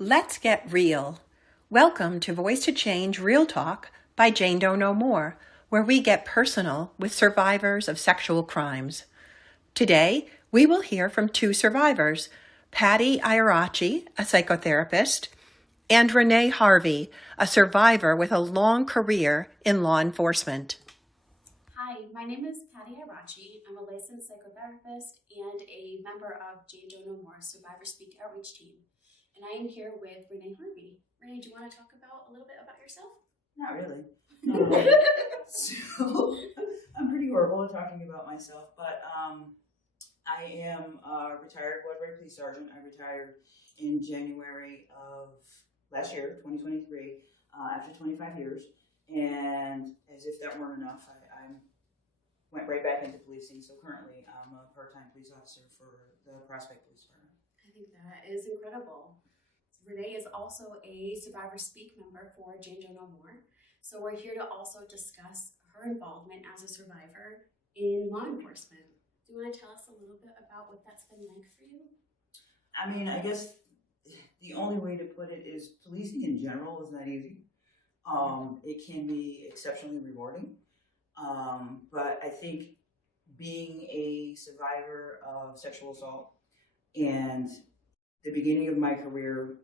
Let's get real. Welcome to Voice to Change Real Talk by Jane Doe No More, where we get personal with survivors of sexual crimes. Today, we will hear from two survivors, Patti Ieraci, a psychotherapist, and Renee Harvey, a survivor with a long career in law enforcement. Hi, my name is Patti Ieraci. I'm a licensed psychotherapist and a member of Jane Doe No More Survivor Speak Outreach Team. And I am here with Renee Harvey. Renee, do you want to talk about a little bit about yourself? Not really. So I'm pretty horrible at talking about myself, but I am a retired Woodbury police sergeant. I retired in January of last year, 2023, after 25 years. And as if that weren't enough, I went right back into policing. So currently I'm a part-time police officer for the Prospect Police Department. I think that is incredible. Renee is also a Survivor Speak member for Jane Doe No More. So we're here to also discuss her involvement as a survivor in law enforcement. Do you want to tell us a little bit about what that's been like for you? I mean, I guess the only way to put it is policing in general is not easy. It can be exceptionally rewarding. But I think being a survivor of sexual assault and the beginning of my career,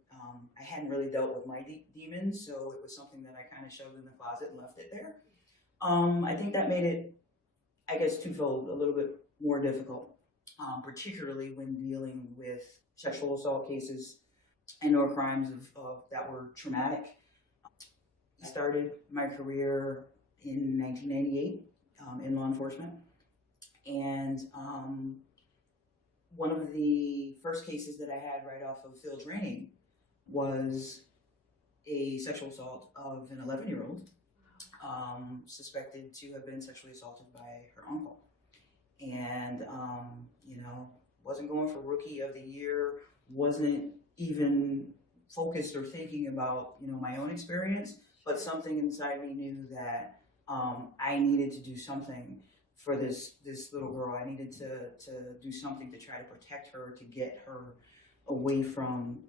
I hadn't really dealt with my demons, so it was something that I kind of shoved in the closet and left it there. I think that made it, I guess, twofold, a little bit more difficult, particularly when dealing with sexual assault cases and or crimes that were traumatic. I started my career in 1998 in law enforcement, and one of the first cases that I had right off of field training was a sexual assault of an 11-year-old suspected to have been sexually assaulted by her uncle. And, wasn't going for Rookie of the Year, wasn't even focused or thinking about, my own experience, but something inside me knew that I needed to do something for this little girl. I needed to do something to try to protect her, to get her away from,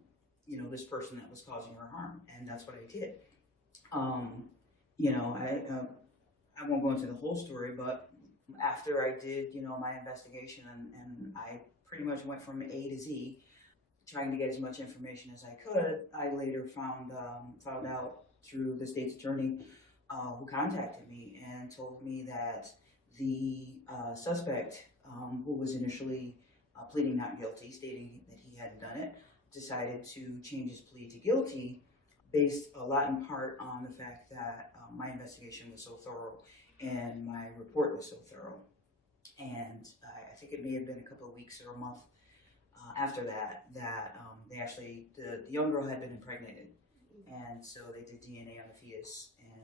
this person that was causing her harm. And that's what I did. I won't go into the whole story, but after I did, my investigation and I pretty much went from A to Z, trying to get as much information as I could, I later found out through the state's attorney who contacted me and told me that the suspect, who was initially pleading not guilty, stating that he hadn't done it, decided to change his plea to guilty, based a lot in part on the fact that my investigation was so thorough and my report was so thorough. And I think it may have been a couple of weeks or a month after that they actually, the young girl had been impregnated. And so they did DNA on the fetus, and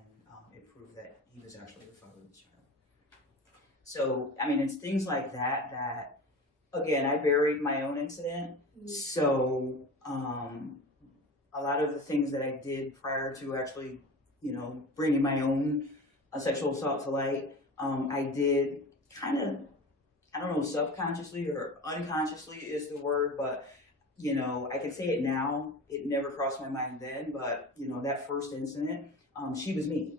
it proved that he was actually the father of the child. So, I mean, it's things like that, again, I buried my own incident. So, a lot of the things that I did prior to actually, bringing my own sexual assault to light, I did kind of, I don't know, subconsciously or unconsciously is the word, but, I can say it now. It never crossed my mind then, but, that first incident, she was me.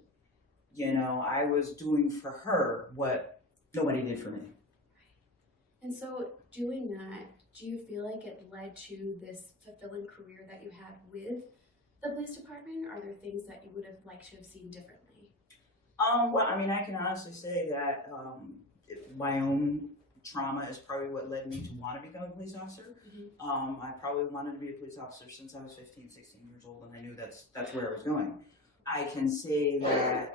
I was doing for her what nobody did for me. And so doing that, do you feel like it led to this fulfilling career that you had with the police department? Or are there things that you would have liked to have seen differently? Well, I mean, I can honestly say that my own trauma is probably what led me to want to become a police officer. I probably wanted to be a police officer since I was 15, 16 years old, and I knew that's where I was going. I can say that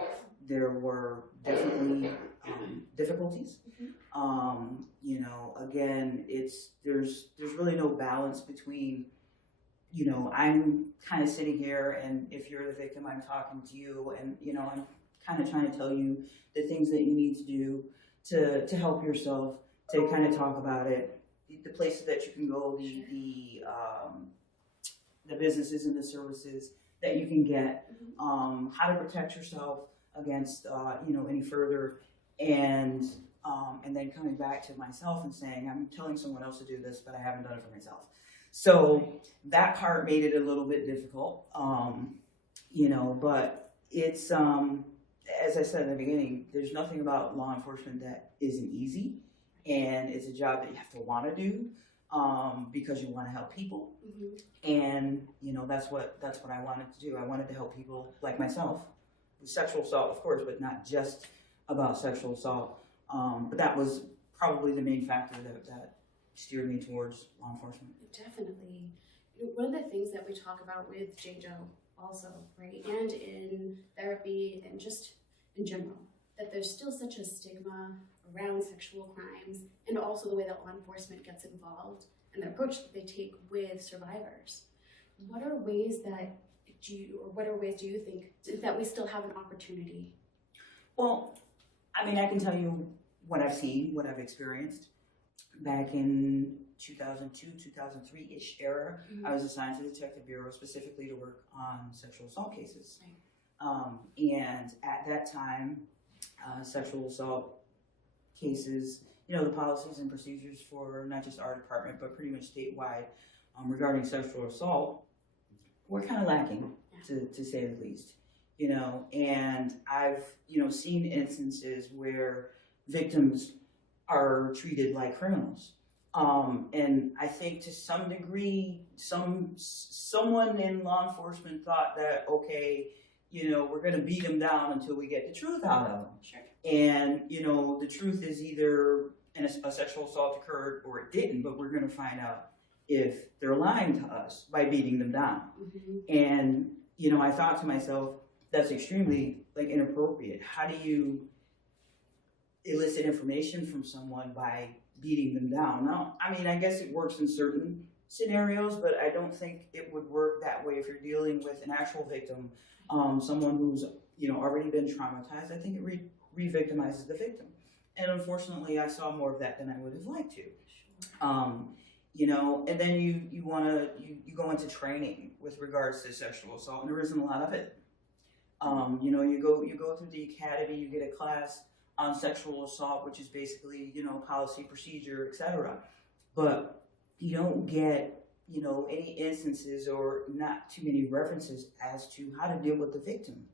there were definitely difficulties. Again, there's really no balance between, I'm kind of sitting here, and if you're the victim, I'm talking to you, and I'm kind of trying to tell you the things that you need to do to help yourself, to kind of talk about it, the places that you can go, the businesses and the services that you can get, how to protect yourself against any further, and then coming back to myself and saying, I'm telling someone else to do this, but I haven't done it for myself. So that part made it a little bit difficult, you know, but it's, as I said in the beginning, there's nothing about law enforcement that isn't easy, and it's a job that you have to want to do, because you want to help people. And, you know, that's what I wanted to do. I wanted to help people like myself with sexual assault, of course, but not just about sexual assault. But that was probably the main factor that steered me towards law enforcement. Definitely. One of the things that we talk about with Jane Doe also, right, and in therapy and just in general, that there's still such a stigma around sexual crimes, and also the way that law enforcement gets involved and the approach that they take with survivors. What are ways do you think that we still have an opportunity? Well, I mean, I can tell you what I've seen, what I've experienced. Back in 2002, 2003-ish era, I was assigned to the Detective Bureau specifically to work on sexual assault cases. And at that time, sexual assault cases, you know, the policies and procedures for not just our department, but pretty much statewide regarding sexual assault were kind of lacking, to say the least. You know, and I've, you know, seen instances where victims are treated like criminals. And I think to some degree, someone in law enforcement thought that, okay, you know, we're going to beat them down until we get the truth out of them. Sure. And, you know, the truth is either a sexual assault occurred or it didn't, but we're going to find out if they're lying to us by beating them down. And, you know, I thought to myself, that's extremely, like, inappropriate. How do you elicit information from someone by beating them down? Now, I mean, I guess it works in certain scenarios, but I don't think it would work that way if you're dealing with an actual victim, someone who's, you know, already been traumatized. I think it re-victimizes the victim. And unfortunately, I saw more of that than I would have liked to. You know, and then you go into training with regards to sexual assault, and there isn't a lot of it. You know, you go through the academy, you get a class on sexual assault, which is basically, you know, policy, procedure, etc. But you don't get, you know, any instances or not too many references as to how to deal with the victim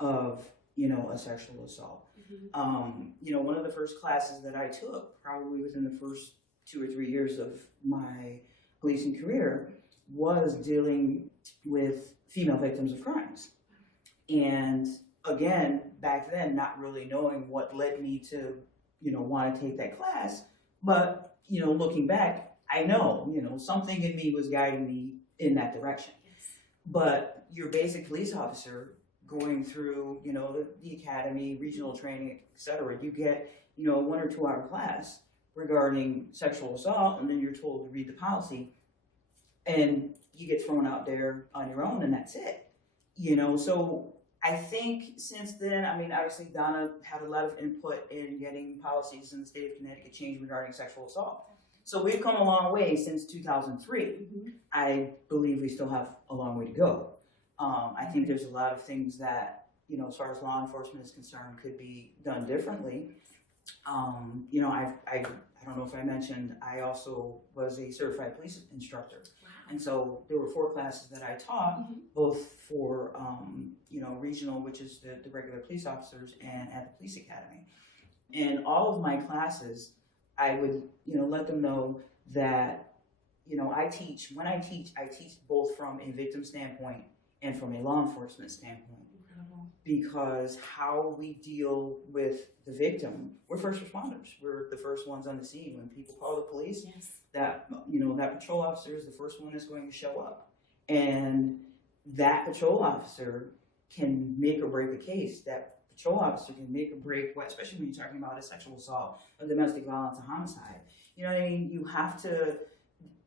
of, you know, a sexual assault. You know, one of the first classes that I took, probably within the first 2 or 3 years of my policing career, was dealing with female victims of crimes. And again, back then, not really knowing what led me to, you know, want to take that class. But, you know, looking back, I know, you know, something in me was guiding me in that direction. But your basic police officer going through, you know, the academy, regional training, etc., you get, you know, a 1 or 2 hour class regarding sexual assault, and then you're told to read the policy, and you get thrown out there on your own, and that's it. You know, so I think since then, I mean, obviously Donna had a lot of input in getting policies in the state of Connecticut changed regarding sexual assault. So we've come a long way since 2003. I believe we still have a long way to go. I think there's a lot of things that, you know, as far as law enforcement is concerned, could be done differently. You know, I don't know if I mentioned, I also was a certified police instructor. And so there were 4 classes that I taught, both for, you know, regional, which is the regular police officers, and at the police academy. And all of my classes, I would, you know, let them know that, you know, when I teach both from a victim standpoint and from a law enforcement standpoint. Because how we deal with the victim, we're first responders. We're the first ones on the scene. When people call the police, that, you know, that patrol officer is the first one that's going to show up. And that patrol officer can make or break a case. That patrol officer can make or break, especially when you're talking about a sexual assault, a domestic violence, a homicide. You know what I mean? You have to,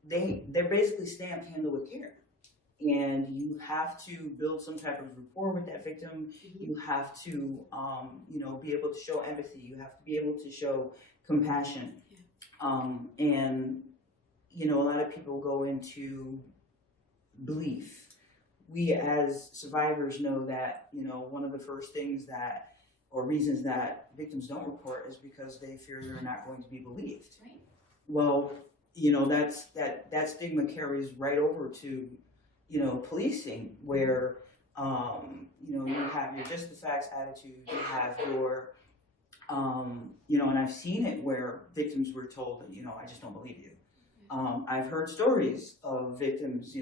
they're basically stamped handle with care. And you have to build some type of rapport with that victim. You have to, you know, be able to show empathy. You have to be able to show compassion. And, you know, a lot of people go into belief. We as survivors know that, you know, one of the first things that, or reasons that victims don't report is because they fear they're not going to be believed. Well, that stigma carries right over to, policing, where, you have your just the facts attitude, you have your, and I've seen it where victims were told that, I just don't believe you. I've heard stories of victims,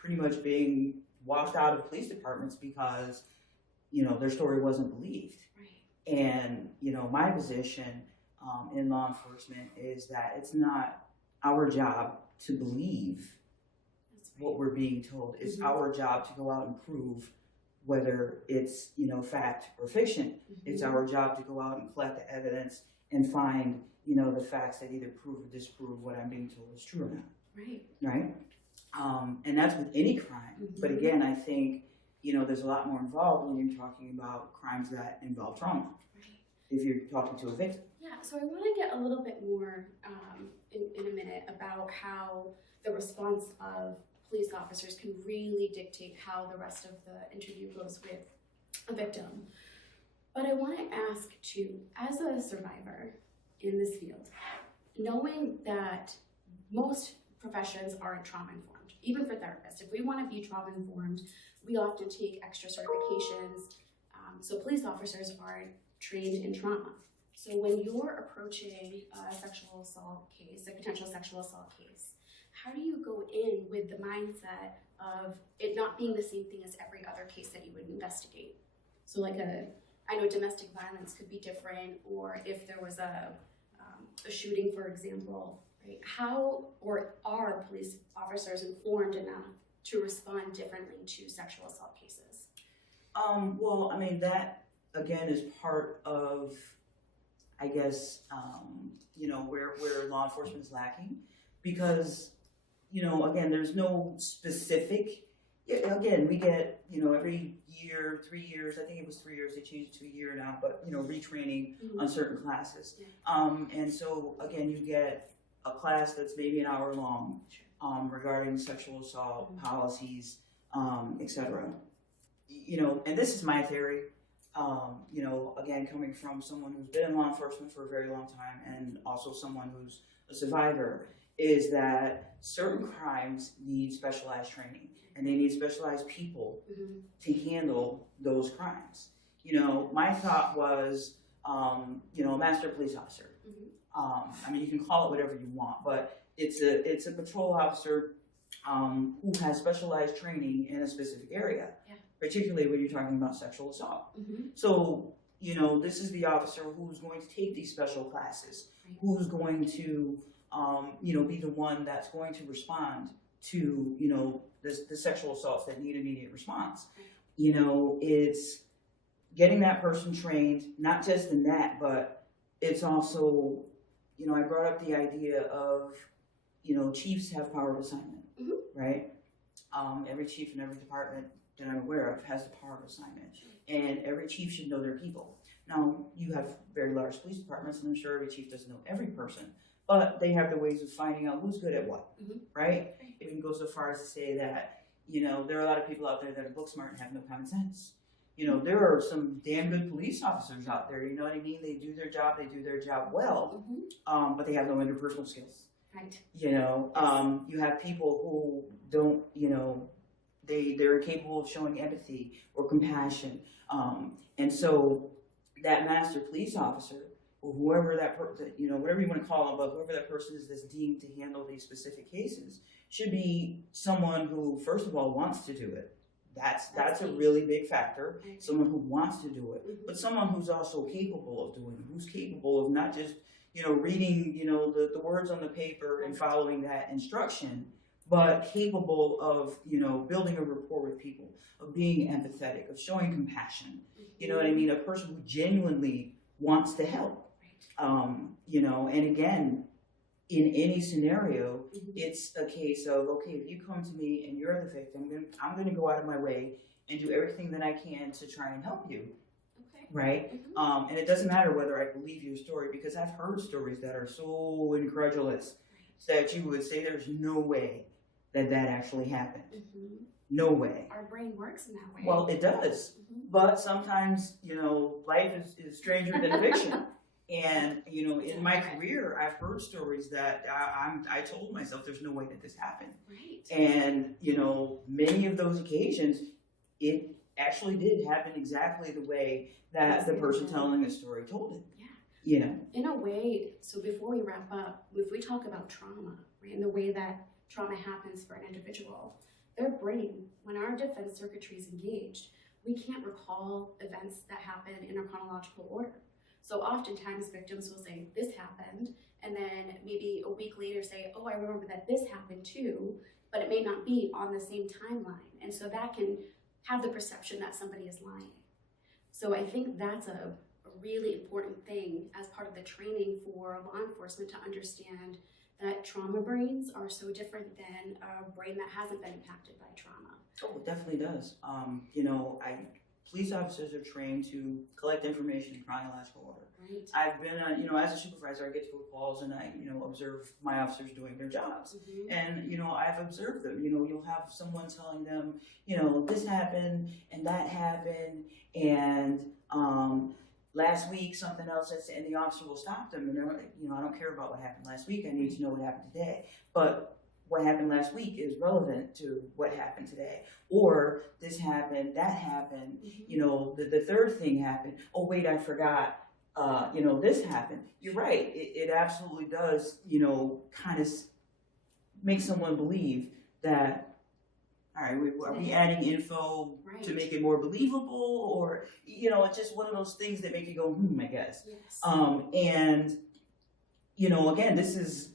pretty much being walked out of police departments because, their story wasn't believed. Right. And, my position in law enforcement is that it's not our job to believe what we're being told. It's our job to go out and prove whether it's, fact or fiction. It's our job to go out and collect the evidence and find, the facts that either prove or disprove what I'm being told is true or not. Right. Right? And that's with any crime. But again, I think, there's a lot more involved when you're talking about crimes that involve trauma. Right. If you're talking to a victim. Yeah, so I want to get a little bit more in a minute about how the response of police officers can really dictate how the rest of the interview goes with a victim. But I want to ask too, as a survivor in this field, knowing that most professions aren't trauma informed, even for therapists. If we want to be trauma informed, we often take extra certifications. So police officers are trained in trauma. So when you're approaching a sexual assault case, a potential sexual assault case, how do you go in with the mindset of it not being the same thing as every other case that you would investigate? So I know domestic violence could be different, or if there was a shooting, for example, right? How or are police officers informed enough to respond differently to sexual assault cases? Well, I mean, that again is part of, I guess, where law enforcement is lacking, because, again, there's no specific. Again, we get, every year, 3 years, I think it was 3 years, they changed it to a year now, but, retraining on certain classes. Yeah. And so, again, you get a class that's maybe an hour long regarding sexual assault policies, etc. And this is my theory, again, coming from someone who's been in law enforcement for a very long time and also someone who's a survivor, is that certain crimes need specialized training. And they need specialized people to handle those crimes. My thought was, a master police officer. I mean, you can call it whatever you want, but it's a patrol officer who has specialized training in a specific area, particularly when you're talking about sexual assault. So, this is the officer who's going to take these special classes, who's going to, be the one that's going to respond to, the sexual assaults that need immediate response. It's getting that person trained, not just in that, but it's also, I brought up the idea of, chiefs have power of assignment, right? Every chief in every department that I'm aware of has the power of assignment, and every chief should know their people. Now, you have very large police departments, and I'm sure every chief doesn't know every person, but they have the ways of finding out who's good at what, right? It can go so far as to say that, there are a lot of people out there that are book smart and have no common sense. There are some damn good police officers out there, you know what I mean? They do their job well, but they have no interpersonal skills. Right. You have people who don't, they're incapable of showing empathy or compassion. And so that master police officer, or whoever that person, whatever you want to call them, but whoever that person is that's deemed to handle these specific cases, should be someone who, first of all, wants to do it. That's a really big factor. Someone who wants to do it, but someone who's also capable of doing it, who's capable of not just, reading, the words on the paper and following that instruction, but capable of, building a rapport with people, of being empathetic, of showing compassion. You know what I mean? A person who genuinely wants to help. And again, in any scenario, it's a case of, okay, if you come to me and you're the victim, then I'm going to go out of my way and do everything that I can to try and help you. Right? And it doesn't matter whether I believe your story, because I've heard stories that are so incredulous that you would say there's no way that actually happened. No way. Our brain works in that way. Well, it does. But sometimes, life is stranger than fiction. And, in my career, I've heard stories that I told myself there's no way that this happened. Right. And, many of those occasions, it actually did happen exactly the way that the person telling the story told it. Yeah. In a way, so before we wrap up, if we talk about trauma, right, and the way that trauma happens for an individual, their brain, when our defense circuitry is engaged, we can't recall events that happen in a chronological order. So oftentimes victims will say, this happened, and then maybe a week later say, oh, I remember that this happened too, but it may not be on the same timeline. And so that can have the perception that somebody is lying. So I think that's a really important thing as part of the training for law enforcement to understand that trauma brains are so different than a brain that hasn't been impacted by trauma. Oh, it definitely does. Police officers are trained to collect information in chronological order. Right. I've been, as a supervisor, I get to go calls and I, observe my officers doing their jobs. Mm-hmm. And, I've observed them. You'll have someone telling them, this happened and that happened and last week something else, and the officer will stop them and they're like, I don't care about what happened last week. I need to know what happened today. But what happened last week is relevant to what happened today. Or this happened, that happened, Mm-hmm. the third thing happened. Oh, wait, I forgot, this happened. You're right. It absolutely does, kind of make someone believe that, all right, are we adding info to make it more believable? Or, it's just one of those things that make you go, I guess. Yes. And, again, this is,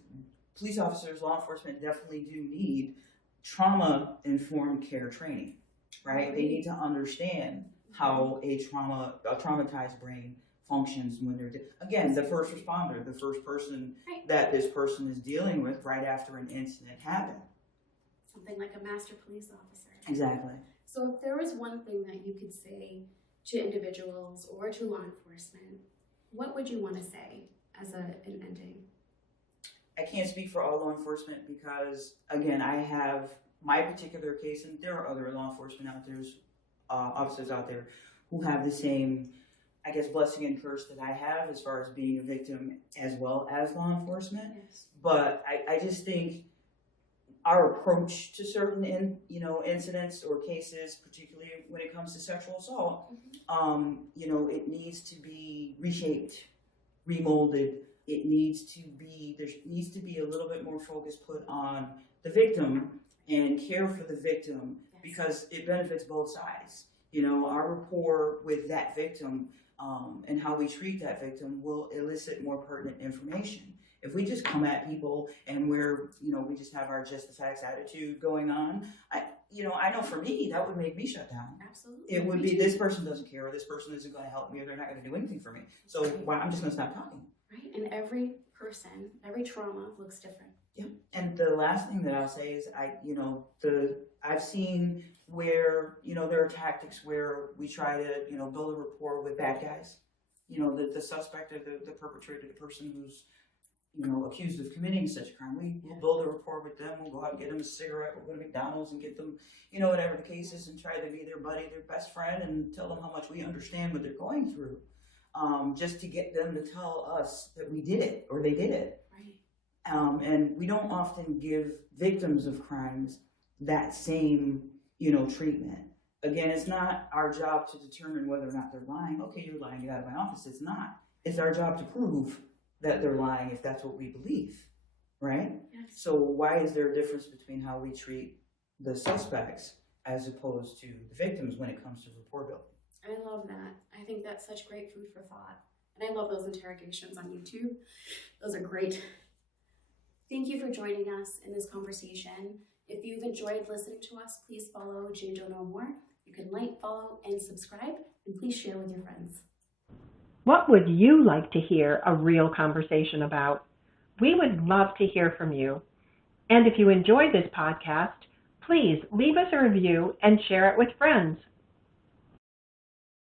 police officers, law enforcement definitely do need trauma-informed care training, right? They need to understand how a traumatized brain functions when they're, again, the first responder, the first person that this person is dealing with right after an incident happened. Something like a master police officer. Exactly. So if there was one thing that you could say to individuals or to law enforcement, what would you want to say as an ending? I can't speak for all law enforcement because, again, I have my particular case, and there are other law enforcement out there, officers out there, who have the same, I guess, blessing and curse that I have as far as being a victim as well as law enforcement. Yes. But I just think our approach to certain incidents or cases, particularly when it comes to sexual assault, it needs to be reshaped, remolded. There needs to be a little bit more focus put on the victim and care for the victim, because it benefits both sides. Our rapport with that victim and how we treat that victim will elicit more pertinent information. If we just come at people and we just have our just the facts attitude going on, I know for me, that would make me shut down. Absolutely. It would be, this person doesn't care, or this person isn't going to help me, or they're not going to do anything for me. So I'm just going to stop talking. Right, and every person, every trauma looks different. Yeah, and the last thing that I'll say is I've seen where there are tactics where we try to build a rapport with bad guys. The suspect or the perpetrator, the person who's accused of committing such a crime. We'll build a rapport with them. We'll go out and get them a cigarette. We'll go to McDonald's and get them, whatever the case is, and try to be their buddy, their best friend, and tell them how much we understand what they're going through. Just to get them to tell us that we did it or they did it. Right. And we don't often give victims of crimes that same, treatment. Again, it's not our job to determine whether or not they're lying. Okay, you're lying, get out of my office. It's not. It's our job to prove that they're lying if that's what we believe, right? Yes. So why is there a difference between how we treat the suspects as opposed to the victims when it comes to rapport building? I love that. I think that's such great food for thought. And I love those interrogations on YouTube. Those are great. Thank you for joining us in this conversation. If you've enjoyed listening to us, please follow Jane Doe No More. You can like, follow, and subscribe, and please share with your friends. What would you like to hear a real conversation about? We would love to hear from you. And if you enjoyed this podcast, please leave us a review and share it with friends.